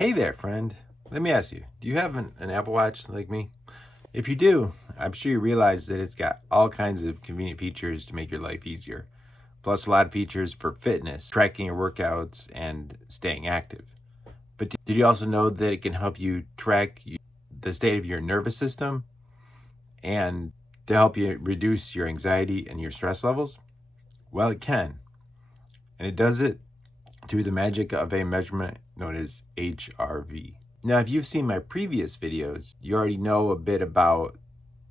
Hey there, friend. Let me ask you, do you have an Apple Watch like me? If you do, I'm sure you realize that it's got all kinds of convenient features to make your life easier. Plus a lot of features for fitness, tracking your workouts, and staying active. But did you also know that it can help you track the state of your nervous system and to help you reduce your anxiety and your stress levels? Well, it can. And it does it through the magic of a measurement known as HRV. Now, if you've seen my previous videos, you already know a bit about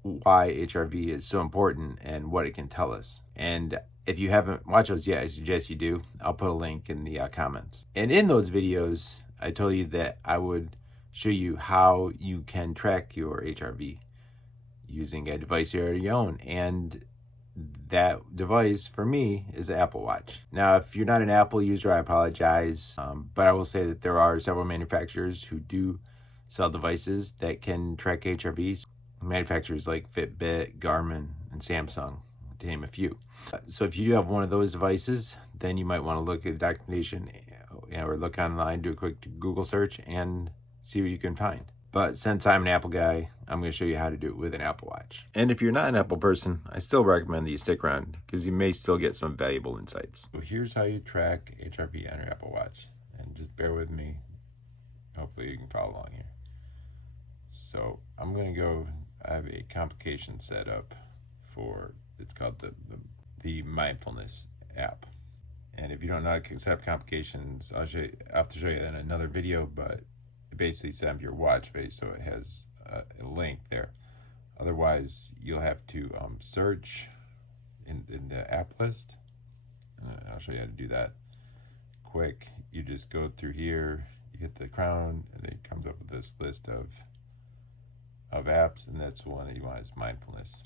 why HRV is so important and what it can tell us. And if you haven't watched those yet, I suggest you do. I'll put a link in the comments. And in those videos, I told you that I would show you how you can track your HRV using a device you already own. And that device for me is the Apple Watch. Now, if you're not an Apple user, I apologize, but I will say that there are several manufacturers who do sell devices that can track HRVs. Manufacturers like Fitbit, Garmin, and Samsung, to name a few. So if you do have one of those devices, then you might want to look at the documentation or look online, do a quick Google search, and see what you can find. But since I'm an Apple guy, I'm going to show you how to do it with an Apple Watch. And if you're not an Apple person, I still recommend that you stick around because you may still get some valuable insights. So here's how you track HRV on your Apple Watch. And just bear with me. Hopefully you can follow along here. So I'm going to go, I have a complication set up for, it's called the mindfulness app. And if you don't know how to set up complications, I'll have to show you that in another video, but it basically sets up your watch face so it has a link there. Otherwise, you'll have to search in the app list. I'll show you how to do that quick. You just go through here, you hit the crown, and then it comes up with this list of apps, and that's the one that you want is mindfulness.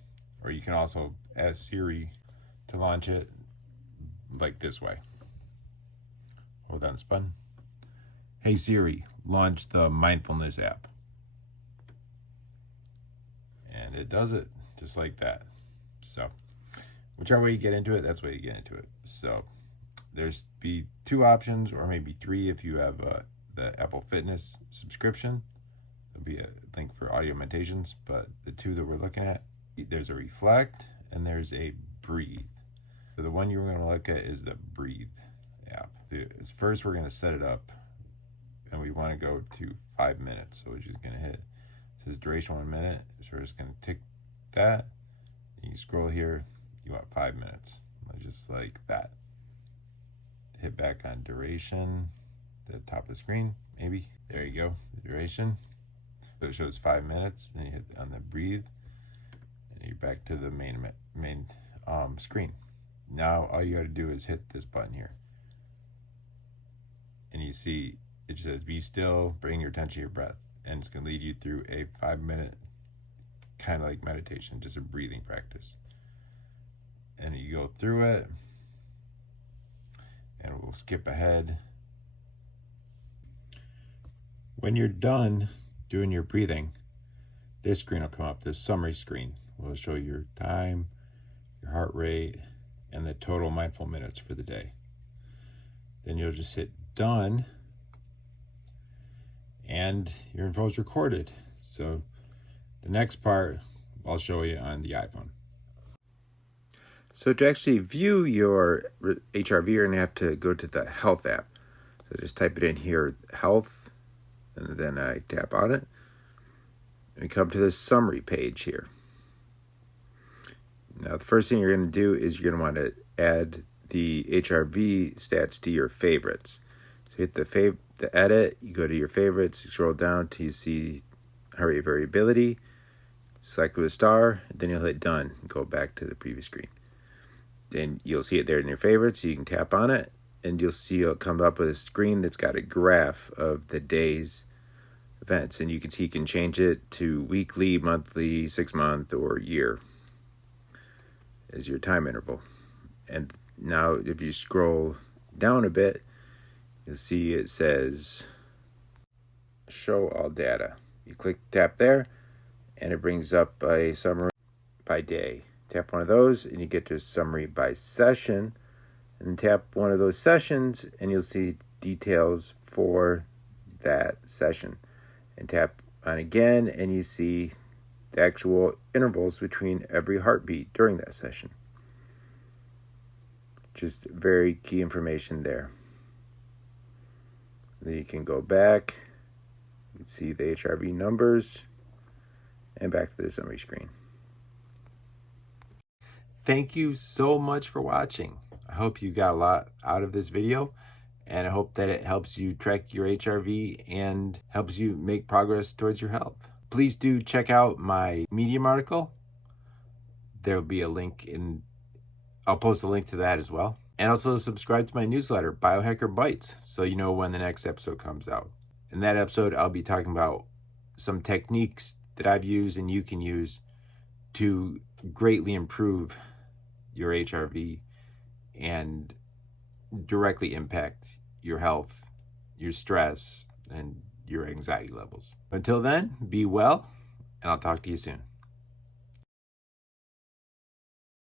Or you can also ask Siri to launch it like this way. Hold down this button. Hey Siri, launch the mindfulness app. And it does it just like that. So whichever way you get into it, that's the way you get into it. So there's be two options, or maybe three if you have the Apple Fitness subscription. There'll be a link for audio meditations, but the two that we're looking at, there's a reflect and there's a breathe. So the one you're going to look at is the breathe app. First, we're going to set it up, and we want to go to 5 minutes. So we're just going to hit, it says duration 1 minute. So we're just going to tick that. You scroll here, you want 5 minutes. Just like that. Hit back on duration, the top of the screen, maybe. There you go, the duration. So it shows 5 minutes, then you hit on the breathe, and you're back to the main screen. Now all you got to do is hit this button here. And you see it says be still, bring your attention to your breath. And it's going to lead you through a 5 minute kind of like meditation, just a breathing practice. And you go through it, and we'll skip ahead. When you're done doing your breathing, this screen will come up, this summary screen. Will show your time, your heart rate, and the total mindful minutes for the day. Then you'll just hit done, and your info is recorded. So the next part I'll show you on the iPhone. So to actually view your HRV, you're going to have to go to the Health app. So just type it in here, Health, and then I tap on it. And come to the summary page here. Now the first thing you're going to do is you're going to want to add the HRV stats to your favorites. So hit the edit, you go to your favorites, you scroll down till you see heart rate variability, select with a star, then you'll hit done and go back to the previous screen. Then you'll see it there in your favorites, so you can tap on it, and you'll see it'll come up with a screen that's got a graph of the day's events, and you can see you can change it to weekly, monthly, 6 month, or year as your time interval. And now if you scroll down a bit, you'll see it says show all data. You tap there, and it brings up a summary by day. Tap one of those and you get to a summary by session, and then tap one of those sessions and you'll see details for that session. And tap on again, and you see the actual intervals between every heartbeat during that session. Just very key information there. Then you can go back, you can see the HRV numbers, and back to the summary screen. Thank you so much for watching. I hope you got a lot out of this video, and I hope that it helps you track your HRV and helps you make progress towards your health. Please do check out my Medium article. There will be a link I'll post a link to that as well. And also subscribe to my newsletter, Biohacker Bites, so you know when the next episode comes out. In that episode, I'll be talking about some techniques that I've used and you can use to greatly improve your HRV and directly impact your health, your stress, and your anxiety levels. Until then, be well, and I'll talk to you soon.